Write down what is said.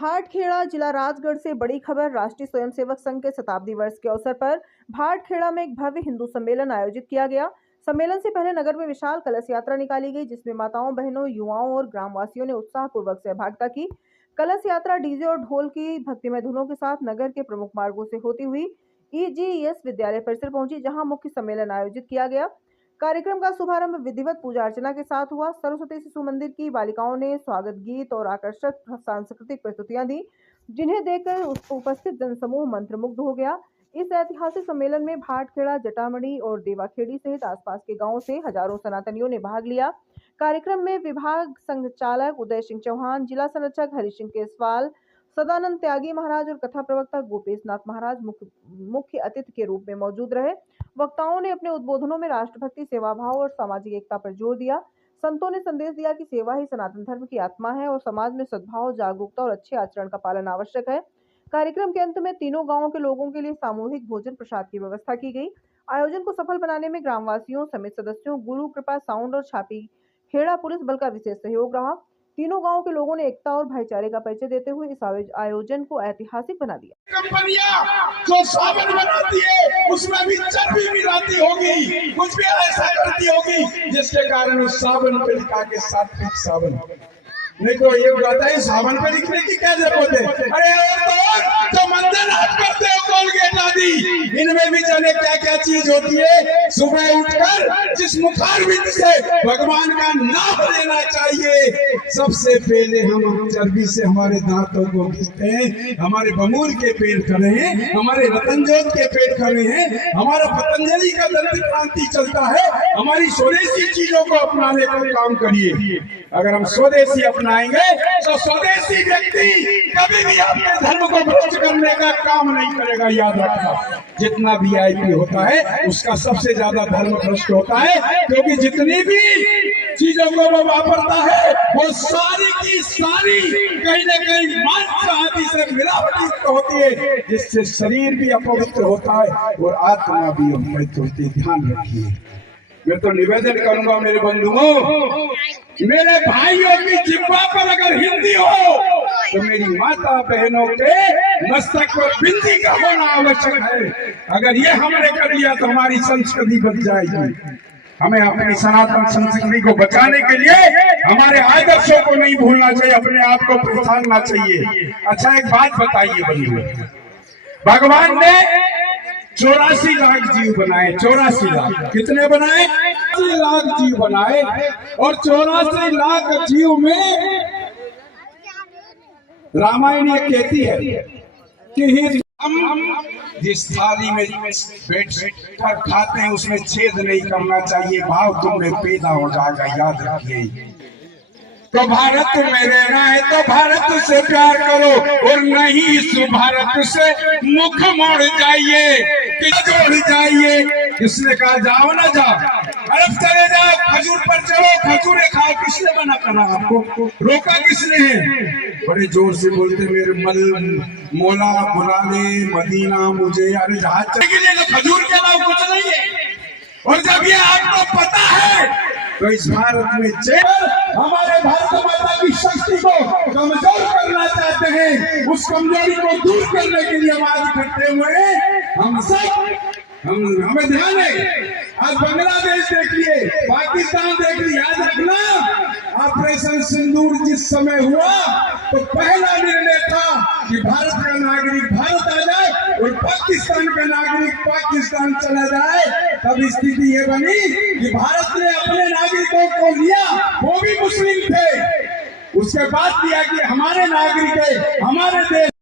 भाटखेड़ा जिला राजगढ़ से बड़ी खबर। राष्ट्रीय स्वयंसेवक संघ के शताब्दी वर्ष के अवसर पर भाटखेड़ा में एक भव्य हिंदू सम्मेलन आयोजित किया गया। सम्मेलन से पहले नगर में विशाल कलश यात्रा निकाली गई, जिसमें माताओं, बहनों, युवाओं और ग्रामवासियों ने उत्साहपूर्वक सहभागिता की। कलश यात्रा डीजे और ढोल की भक्तिमय धुनों के साथ नगर के प्रमुख मार्गों से होती हुई EGES विद्यालय परिसर पहुंची, जहां मुख्य सम्मेलन आयोजित किया गया। कार्यक्रम का शुभारंभ विधिवत पूजा अर्चना के साथ हुआ। सरस्वती शिशु मंदिर की बालिकाओं ने स्वागत गीत और आकर्षक सांस्कृतिक प्रस्तुतियां दी, जिन्हें देखकर उपस्थित जनसमूह मंत्रमुग्ध हो गया। इस ऐतिहासिक सम्मेलन में भाटखेड़ा, जटामढ़ी और देवाखेड़ी सहित आसपास के गांवों से हजारों सनातनियों ने भाग लिया। कार्यक्रम में विभाग संचालक उदय सिंह चौहान, जिला संरक्षक हरि सिंह केसवाल, सदानंद त्यागी महाराज और कथा प्रवक्ता गोपेश नाथ महाराज मुख्य अतिथि के रूप में मौजूद रहे। वक्ताओं ने अपने उद्बोधनों में राष्ट्रभक्ति, सेवा भाव और सामाजिक एकता पर जोर दिया। संतों ने संदेश दिया कि सेवा ही सनातन धर्म की आत्मा है और समाज में सद्भाव, जागरूकता और अच्छे आचरण का पालन आवश्यक है। कार्यक्रम के अंत में तीनों गांवों के लोगों के लिए सामूहिक भोजन प्रसाद की व्यवस्था की गई। आयोजन को सफल बनाने में ग्रामवासियों समेत सदस्यों, गुरु कृपा साउंड और छापी खेड़ा पुलिस बल का विशेष सहयोग रहा। तीनों गांवों के लोगों ने एकता और भाईचारे का परिचय देते हुए इस आयोजन को ऐतिहासिक बना दिया। कंपनियां जो साबुन बनाती है उसमें भी चर्बी मिलाती होगी, कुछ भी ऐसा करती होगी जिसके कारण उस साबुन पे लिखा के सात्विक साबुन। नहीं तो ये बताता है साबुन पे लिखने की क्या जरूरत है? अरे तो मंदिर हाथ करते हो कोलगेट आदि, इनमें भी जाने क्या क्या चीज होती है। सुबह उठकर जिस मुखारबिंद से भगवान का नाम लेना चाहिए, सबसे पहले हम चर्बी से हमारे दांतों को घिसते हैं। हमारे बमूल के पेड़ खड़े हैं, हमारे रतनजोत के पेड़ खड़े हैं, हमारा पतंजलि का दंत क्रांति चलता है। हमारी स्वदेशी चीजों को अपनाने का काम करिए। अगर हम स्वदेशी अपनाएंगे तो स्वदेशी व्यक्ति कभी भी अपने धर्म को भ्रष्ट करने का काम नहीं करेगा। याद रखना, जितना VIP होता है उसका सबसे ज्यादा धर्म भ्रष्ट होता है, क्योंकि जितनी भी चीजों को वो वापरता है वो सारी की सारी कहीं न कहीं मांस आदि से मिलावटी होती है, जिससे शरीर भी अपवित्र होता है और आत्मा भी अपवित्र होती है। ध्यान रखिए। मैं तो निवेदन करूंगा मेरे बंधुओं, मेरे भाइयों की जिह्वा पर अगर हिंदी हो तो मेरी माता बहनों के मस्तक पर बिंदी का होना आवश्यक है। अगर ये हमने कर लिया तो हमारी संस्कृति बच जाएगी। हमें अपनी सनातन संस्कृति को बचाने के लिए हमारे आदर्शों को नहीं भूलना चाहिए, अपने आप को पहचानना चाहिए। अच्छा, एक बात बताइए बंधुओं, भगवान ने 84 लाख जीव बनाए। 84 लाख कितने बनाए? 84 लाख जीव बनाए, और 84 लाख जीव में रामायण ये कहती है कि हम जिस थाली में बैठ कर खाते हैं उसमें छेद नहीं करना चाहिए, भाव तुमने पैदा हो जाएगा। याद रखिए। तो भारत में रहना है तो भारत से प्यार करो, और नहीं इस भारत से मुख मोड़ जाइए, जोड़ जाइए। किसने कहा जाओ ना जाओ, अरब चले जाओ, खजूर पर चढ़ो, खजूरें खाओ। किसने मना करा आपको? रोका किसने है? बड़े जोर से बोलते मेरे मौला बुला ले मदीना मुझे। अरे जहाज चलने के लिए तो खजूर के अलावा कुछ नहीं है। और जब ये आपको पता है तो इस भारत में हमारे भारत माता की शक्ति को कमजोर करना चाहते हैं, उस कमजोरी को दूर करने के लिए हम आज इकट्ठे हुए। हम सब हमें ध्यान है। आज बांग्लादेश देखिए, पाकिस्तान देखिए। याद रखना, ऑपरेशन सिंदूर जिस समय हुआ तो पहला निर्णय था कि भारत का नागरिक भारत आ जाए और पाकिस्तान का नागरिक पाकिस्तान चला जाए। तब स्थिति ये बनी कि भारत ने अपने नागरिकों को लिया, वो भी मुस्लिम थे। उसके बाद किया कि हमारे नागरिक है, हमारे देश